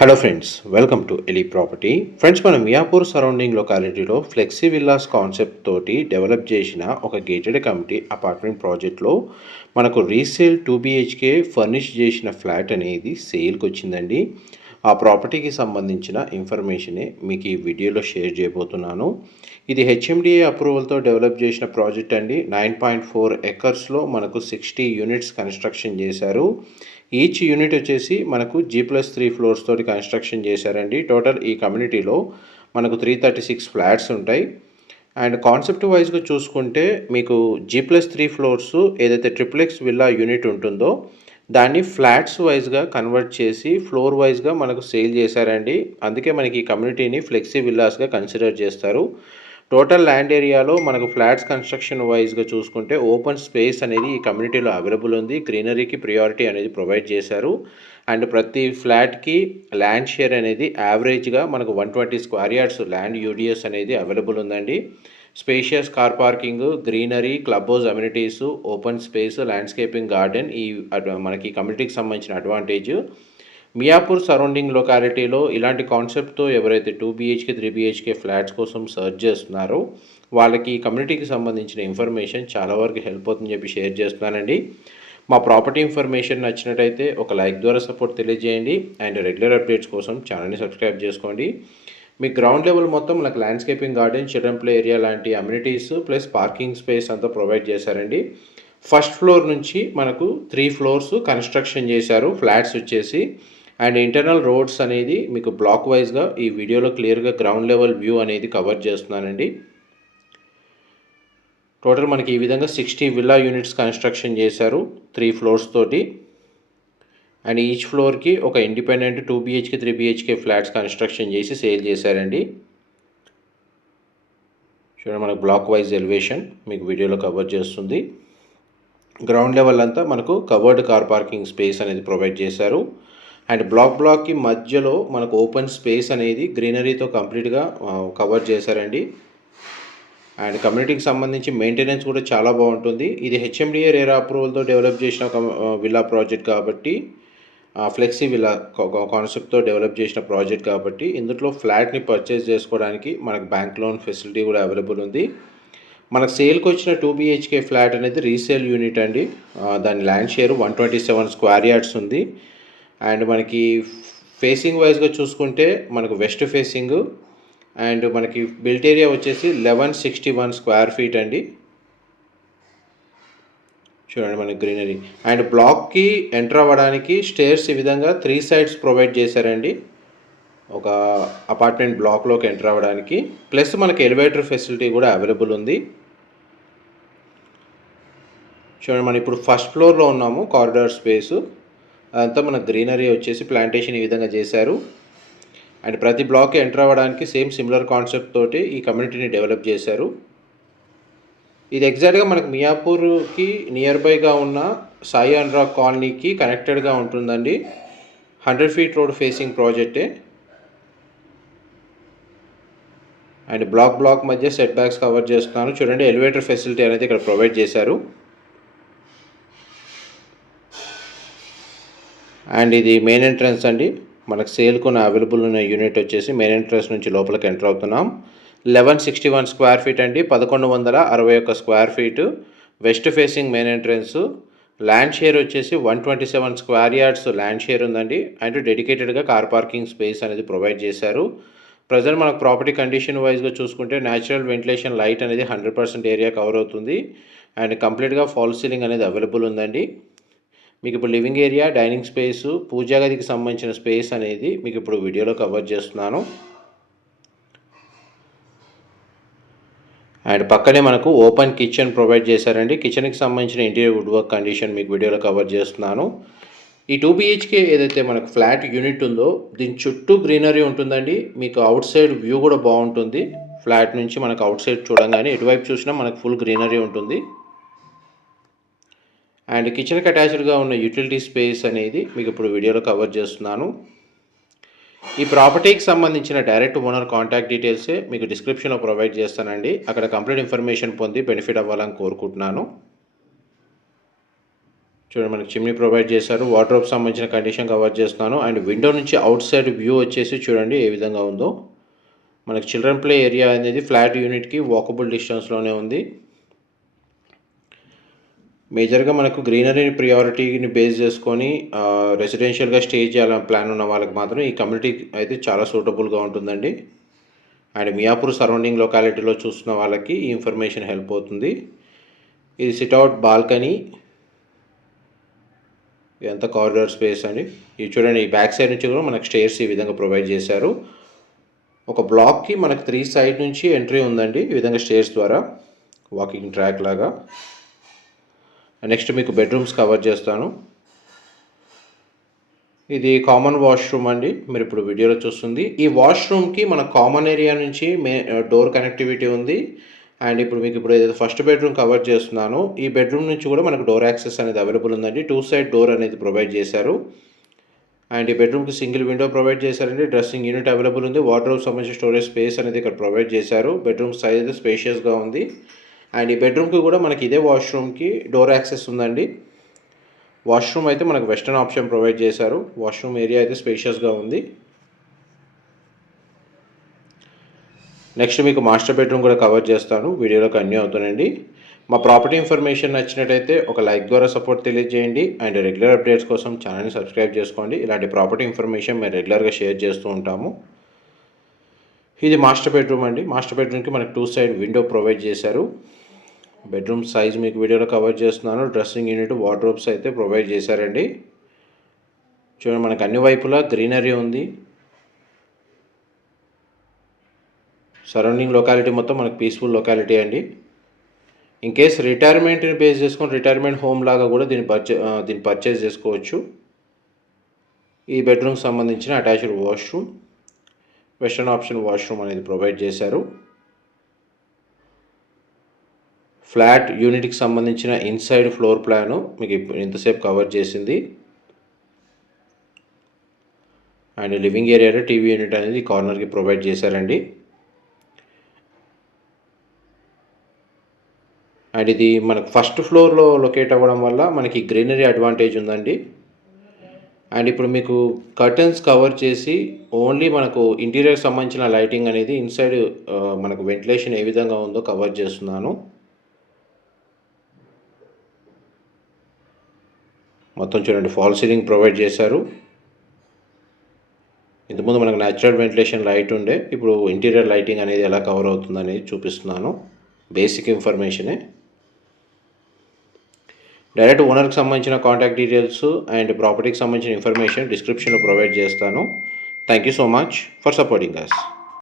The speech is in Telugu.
Hello friends welcome to Eli property friends మనం మియాపూర్ సరౌండింగ్ లొకాలిటీలో ఫ్లెక్సీ విల్లాస్ కాన్సెప్ట్ తోటి డెవలప్ చేసిన ఒక గేటెడ్ కమిటీ అపార్ట్మెంట్ ప్రాజెక్ట్లో మనకు రీసేల్ టూ బిహెచ్కే ఫర్నిష్ చేసిన ఫ్లాట్ అనేది సేల్కి వచ్చిందండి. ఆ ప్రాపర్టీకి సంబంధించిన ఇన్ఫర్మేషనే మీకు ఈ వీడియోలో షేర్ చేయబోతున్నాను. ఇది హెచ్ఎండిఏ అప్రూవల్తో డెవలప్ చేసిన ప్రాజెక్ట్ అండి. నైన్ పాయింట్ ఫోర్ ఎకర్స్లో మనకు సిక్స్టీ యూనిట్స్ కన్స్ట్రక్షన్ చేశారు. ఈచ్ యూనిట్ వచ్చేసి మనకు జీ ప్లస్ త్రీ ఫ్లోర్స్ తోటి కన్స్ట్రక్షన్ చేశారండి. టోటల్ ఈ కమ్యూనిటీలో మనకు త్రీ థర్టీ సిక్స్ ఫ్లాట్స్ ఉంటాయి. అండ్ కాన్సెప్ట్ వైజ్గా చూసుకుంటే మీకు జీ ప్లస్ త్రీ ఫ్లోర్స్ ఏదైతే ట్రిప్లెక్స్ విల్లా యూనిట్ ఉంటుందో దాన్ని ఫ్లాట్స్ వైజ్గా కన్వర్ట్ చేసి ఫ్లోర్ వైజ్గా మనకు సేల్ చేశారండి. అందుకే మనకి ఈ కమ్యూనిటీని ఫ్లెక్సీ విల్లాస్గా కన్సిడర్ చేస్తారు. టోటల్ ల్యాండ్ ఏరియాలో మనకు ఫ్లాట్స్ కన్స్ట్రక్షన్ వైజ్గా చూసుకుంటే ఓపెన్ స్పేస్ అనేది ఈ కమ్యూనిటీలో అవైలబుల్ ఉంది. గ్రీనరీకి ప్రియారిటీ అనేది ప్రొవైడ్ చేశారు. అండ్ ప్రతి ఫ్లాట్కి ల్యాండ్ షేర్ అనేది యావరేజ్గా మనకు one twenty square yards land UDS అనేది అవైలబుల్ ఉందండి. Spacious car parking greenery club house amenities open space landscaping garden ఈ మనకి కమ్యూనిటీకి సంబంధించిన అడ్వాంటేజ్. మియాపూర్ సరౌండింగ్ లొకాలిటీలో ఇలాంటి కాన్సెప్ట్తో ఎవరైతే two BHK three BHK flats కోసం సర్చ్ చేస్తున్నారో వాళ్ళకి కమ్యూనిటీకి సంబంధించిన ఇన్ఫర్మేషన్ చాలా వరకు హెల్ప్ అవుతుందని చెప్పి షేర్ చేస్తున్నానండి. మా ప్రాపర్టీ ఇన్ఫర్మేషన్ నచ్చినట్టయితే ఒక లైక్ ద్వారా సపోర్ట్ తెలియజేయండి. అండ్ రెగ్యులర్ అప్డేట్స్ కోసం ఛానల్ని సబ్స్క్రైబ్ చేసుకోండి. మీ గ్రౌండ్ లెవెల్ మొత్తం మనకు landscaping garden children play area లాంటి అమ్యూనిటీస్ ప్లస్ పార్కింగ్ స్పేస్ అంతా ప్రొవైడ్ చేశారండి. ఫస్ట్ ఫ్లోర్ నుంచి మనకు త్రీ ఫ్లోర్స్ కన్స్ట్రక్షన్ చేశారు. ఫ్లాట్స్ వచ్చేసి అండ్ ఇంటర్నల్ రోడ్స్ అనేది మీకు బ్లాక్ వైజ్గా ఈ వీడియోలో క్లియర్గా గ్రౌండ్ లెవెల్ వ్యూ అనేది కవర్ చేస్తున్నానండి. టోటల్ మనకి ఈ విధంగా సిక్స్టీ విల్లా యూనిట్స్ కన్స్ట్రక్షన్ చేశారు త్రీ ఫ్లోర్స్ తోటి. అండ్ ఈచ్ ఫ్లోర్కి ఒక independent two BHK three BHK flats construction చేసి సేల్ చేశారండి. చూడండి మనకు బ్లాక్ వైజ్ ఎలివేషన్ మీకు వీడియోలో కవర్ చేస్తుంది. గ్రౌండ్ లెవెల్ అంతా మనకు కవర్డ్ కార్ పార్కింగ్ స్పేస్ అనేది ప్రొవైడ్ చేశారు. అండ్ బ్లాక్ బ్లాక్కి మధ్యలో మనకు ఓపెన్ స్పేస్ అనేది గ్రీనరీతో కంప్లీట్గా కవర్ చేశారండి. అండ్ కమ్యూనిటీకి సంబంధించి మెయింటెనెన్స్ కూడా చాలా బాగుంటుంది. ఇది హెచ్ఎండిఏ రేర్ అప్రూవల్తో డెవలప్ చేసిన ఒక విల్లా ప్రాజెక్ట్ కాబట్టి ఫ్లెక్సీ విల్లా కాన్సెప్ట్తో డెవలప్ చేసిన ప్రాజెక్ట్ కాబట్టి ఇందులో ఫ్లాట్ని పర్చేస్ చేసుకోవడానికి మనకు బ్యాంక్ లోన్ ఫెసిలిటీ కూడా అవైలబుల్ ఉంది. మనకు సేల్కి వచ్చిన టూ బిహెచ్కే ఫ్లాట్ అనేది రీసేల్ యూనిట్ అండి. దాని land share one twenty seven square yards ఉంది. అండ్ మనకి ఫేసింగ్ వైజ్గా చూసుకుంటే మనకు వెస్ట్ ఫేసింగ్ అండ్ మనకి బిల్ట్ ఏరియా వచ్చేసి eleven sixty one square feet అండి. చూడండి మనకి గ్రీనరీ. అండ్ బ్లాక్కి ఎంటర్ అవ్వడానికి స్టేర్స్ ఈ విధంగా త్రీ సైడ్స్ ప్రొవైడ్ చేశారండి. ఒక అపార్ట్మెంట్ బ్లాక్లోకి ఎంటర్ అవ్వడానికి. ప్లస్ మనకి ఎలివేటర్ ఫెసిలిటీ కూడా అవైలబుల్ ఉంది. చూడండి మనం ఇప్పుడు ఫస్ట్ ఫ్లోర్లో ఉన్నాము కారిడార్ స్పేసు. అదంతా మన గ్రీనరీ వచ్చేసి ప్లాంటేషన్ ఈ విధంగా చేశారు. అండ్ ప్రతి బ్లాక్ ఎంటర్ అవ్వడానికి సేమ్ సిమిలర్ కాన్సెప్ట్ తోటి ఈ కమ్యూనిటీని డెవలప్ చేశారు. ఇది ఎగ్జాక్ట్గా మనకు మియాపూర్కి నియర్ బైగా ఉన్న సాయి అనురాగ్ కాలనీకి కనెక్టెడ్గా ఉంటుందండి. హండ్రెడ్ ఫీట్ రోడ్ ఫేసింగ్ ప్రాజెక్టే. అండ్ బ్లాక్ బ్లాక్ మధ్య సెట్ బ్యాక్స్ కవర్ చేస్తున్నాను. చూడండి ఎలివేటర్ ఫెసిలిటీ అనేది ఇక్కడ ప్రొవైడ్ చేశారు. అండ్ ఇది మెయిన్ ఎంట్రన్స్ అండి. మనకు సేల్కున్న అవైలబుల్ ఉన్న యూనిట్ వచ్చేసి మెయిన్ ఎంట్రన్స్ నుంచి లోపలికి ఎంటర్ అవుతున్నాం. Eleven sixty one square feet అండి. పదకొండు వందల అరవై ఒక్క square feet west facing main entrance land share వచ్చేసి one twenty seven square yards land share ఉందండి. అండ్ డెడికేటెడ్గా కార్ పార్కింగ్ స్పేస్ అనేది ప్రొవైడ్ చేశారు. ప్రజెంట్ మనకు ప్రాపర్టీ కండిషన్ వైజ్గా చూసుకుంటే న్యాచురల్ వెంటిలేషన్ లైట్ అనేది హండ్రెడ్ పర్సెంట్ ఏరియా కవర్ అవుతుంది. అండ్ కంప్లీట్గా ఫాల్ సీలింగ్ అనేది అవైలబుల్ ఉందండి. మీకు ఇప్పుడు లివింగ్ ఏరియా డైనింగ్ స్పేస్ పూజా గదికి సంబంధించిన స్పేస్ అనేది మీకు ఇప్పుడు వీడియోలో కవర్ చేస్తున్నాను. అండ్ పక్కనే మనకు ఓపెన్ కిచెన్ ప్రొవైడ్ చేశారండి. కిచెన్కి సంబంధించిన ఇంటీరియర్ వుడ్ వర్క్ కండిషన్ మీకు వీడియోలో కవర్ చేస్తున్నాను. ఈ టూ బిహెచ్కే ఏదైతే మనకు ఫ్లాట్ యూనిట్ ఉందో దీని చుట్టూ గ్రీనరీ ఉంటుందండి. మీకు అవుట్ సైడ్ వ్యూ కూడా బాగుంటుంది. ఫ్లాట్ నుంచి మనకు అవుట్ సైడ్ చూడంగానే ఎటువైపు చూసినా మనకు ఫుల్ గ్రీనరీ ఉంటుంది. అండ్ కిచెన్కి అటాచ్డ్గా ఉన్న యూటిలిటీ స్పేస్ అనేది మీకు ఇప్పుడు వీడియోలో కవర్ చేస్తున్నాను. ఈ ప్రాపర్టీకి సంబంధించిన డైరెక్ట్ ఓనర్ కాంటాక్ట్ డీటెయిల్సే మీకు డిస్క్రిప్షన్లో ప్రొవైడ్ చేస్తానండి. అక్కడ కంప్లీట్ ఇన్ఫర్మేషన్ పొంది బెనిఫిట్ అవ్వాలని కోరుకుంటున్నాను. చూడండి మనకి చిమ్నీ ప్రొవైడ్ చేశారు. వాటర్ సంబంధించిన కండిషన్ కవర్ చేస్తున్నాను. అండ్ విండో నుంచి అవుట్ సైడ్ వ్యూ వచ్చేసి చూడండి ఏ విధంగా ఉందో. మనకి చిల్డ్రన్ ప్లే ఏరియా అనేది ఫ్లాట్ యూనిట్కి వాకబుల్ డిస్టెన్స్లోనే ఉంది. మేజర్గా మనకు గ్రీనరీ ప్రియారిటీని బేస్ చేసుకొని రెసిడెన్షియల్గా స్టే చేయాలని ప్లాన్ ఉన్న వాళ్ళకి మాత్రం ఈ కమ్యూనిటీ అయితే చాలా సూటబుల్గా ఉంటుందండి. అండ్ మియాపూర్ సరౌండింగ్ లొకాలిటీలో చూస్తున్న వాళ్ళకి ఈ ఇన్ఫర్మేషన్ హెల్ప్ అవుతుంది. ఇది సిట్అవుట్ బాల్కనీ. ఎంత కారిడార్ స్పేస్ అండి. ఇది చూడండి ఈ బ్యాక్ సైడ్ నుంచి కూడా మనకు స్టేర్స్ ఈ విధంగా ప్రొవైడ్ చేశారు. ఒక బ్లాక్కి మనకు త్రీ సైడ్ నుంచి ఎంట్రీ ఉందండి ఈ విధంగా స్టేర్స్ ద్వారా. వాకింగ్ ట్రాక్ లాగా. నెక్స్ట్ మీకు బెడ్రూమ్స్ కవర్ చేస్తాను. ఇది కామన్ వాష్రూమ్ అండి. మీరు ఇప్పుడు వీడియోలో చూస్తుంది. ఈ వాష్రూమ్కి మన కామన్ ఏరియా నుంచి మే డోర్ కనెక్టివిటీ ఉంది. అండ్ ఇప్పుడు మీకు ఇప్పుడు ఏదైతే ఫస్ట్ బెడ్రూమ్ కవర్ చేస్తున్నాను ఈ బెడ్రూమ్ నుంచి కూడా మనకు డోర్ యాక్సెస్ అనేది అవైలబుల్ ఉందండి. టూ సైడ్ డోర్ అనేది ప్రొవైడ్ చేశారు. అండ్ ఈ బెడ్రూమ్కి సింగిల్ విండో ప్రొవైడ్ చేశారండి. డ్రెస్సింగ్ యూనిట్ అవైలబుల్ ఉంది. వాటర్ సంబంధించిన స్టోరేజ్ స్పేస్ అనేది ఇక్కడ ప్రొవైడ్ చేశారు. బెడ్రూమ్ సైజ్ స్పేషియస్గా ఉంది. అండ్ ఈ బెడ్రూమ్కి కూడా మనకి ఇదే వాష్రూమ్కి డోర్ యాక్సెస్ ఉందండి. వాష్రూమ్ అయితే మనకు వెస్టర్న్ ఆప్షన్ ప్రొవైడ్ చేశారు. వాష్రూమ్ ఏరియా అయితే స్పేషియస్గా ఉంది. నెక్స్ట్ మీకు మాస్టర్ బెడ్రూమ్ కూడా కవర్ చేస్తాను. వీడియోలో కన్యూ అవుతానండి మా ప్రాపర్టీ ఇన్ఫర్మేషన్ నచ్చినట్టయితే ఒక లైక్ ద్వారా సపోర్ట్ తెలియజేయండి. అండ్ రెగ్యులర్ అప్డేట్స్ కోసం ఛానల్ని సబ్స్క్రైబ్ చేసుకోండి. ఇలాంటి ప్రాపర్టీ ఇన్ఫర్మేషన్ మేము రెగ్యులర్గా షేర్ చేస్తూ ఉంటాము. ఇది మాస్టర్ బెడ్రూమ్ అండి. మాస్టర్ బెడ్రూమ్కి మనకు టూ సైడ్ విండో ప్రొవైడ్ చేశారు. బెడ్రూమ్ సైజ్ మీకు వీడియోలో కవర్ చేస్తున్నాను. డ్రెస్సింగ్ యూనిట్ వార్డ్రోబ్స్ అయితే ప్రొవైడ్ చేశారండి. చూడండి మనకు అన్ని వైపులా గ్రీనరీ ఉంది. సరౌండింగ్ లొకాలిటీ మొత్తం మనకు పీస్ఫుల్ లొకాలిటీ అండి. ఇన్ కేస్ రిటైర్మెంట్ని బేస్ చేసుకొని రిటైర్మెంట్ హోమ్ లాగా కూడా దీన్ని పర్చే దీన్ని పర్చేజ్ చేసుకోవచ్చు. ఈ బెడ్రూమ్కి సంబంధించిన attached washroom western option washroom అనేది ప్రొవైడ్ చేశారు. ఫ్లాట్ యూనిట్కి సంబంధించిన ఇన్సైడ్ ఫ్లోర్ ప్లాను మీకు ఇంతసేపు కవర్ చేసింది. అండ్ లివింగ్ ఏరియాలో టీవీ యూనిట్ అనేది కార్నర్కి ప్రొవైడ్ చేశారండి. అండ్ ఇది మనకు ఫస్ట్ ఫ్లోర్లో లొకేట్ అవ్వడం వల్ల మనకి గ్రీనరీ అడ్వాంటేజ్ ఉందండి. అండ్ ఇప్పుడు మీకు కర్టన్స్ కవర్ చేసి ఓన్లీ మనకు ఇంటీరియర్ సంబంధించిన లైటింగ్ అనేది ఇన్సైడ్ మనకు వెంటిలేషన్ ఏ విధంగా ఉందో కవర్ చేస్తున్నాను. మొత్తం చూడండి ఫాల్ సీలింగ్ ప్రొవైడ్ చేశారు. ఇంతకుముందు మనకు న్యాచురల్ వెంటిలేషన్ లైట్ ఉండే ఇప్పుడు ఇంటీరియర్ లైటింగ్ అనేది ఎలా కవర్ అవుతుంది అనేది చూపిస్తున్నాను. బేసిక్ ఇన్ఫర్మేషనే డైరెక్ట్ ఓనర్కి సంబంధించిన కాంటాక్ట్ డీటెయిల్స్ అండ్ ప్రాపర్టీకి సంబంధించిన ఇన్ఫర్మేషన్ డిస్క్రిప్షన్లో ప్రొవైడ్ చేస్తాను. Thank you so much for supporting us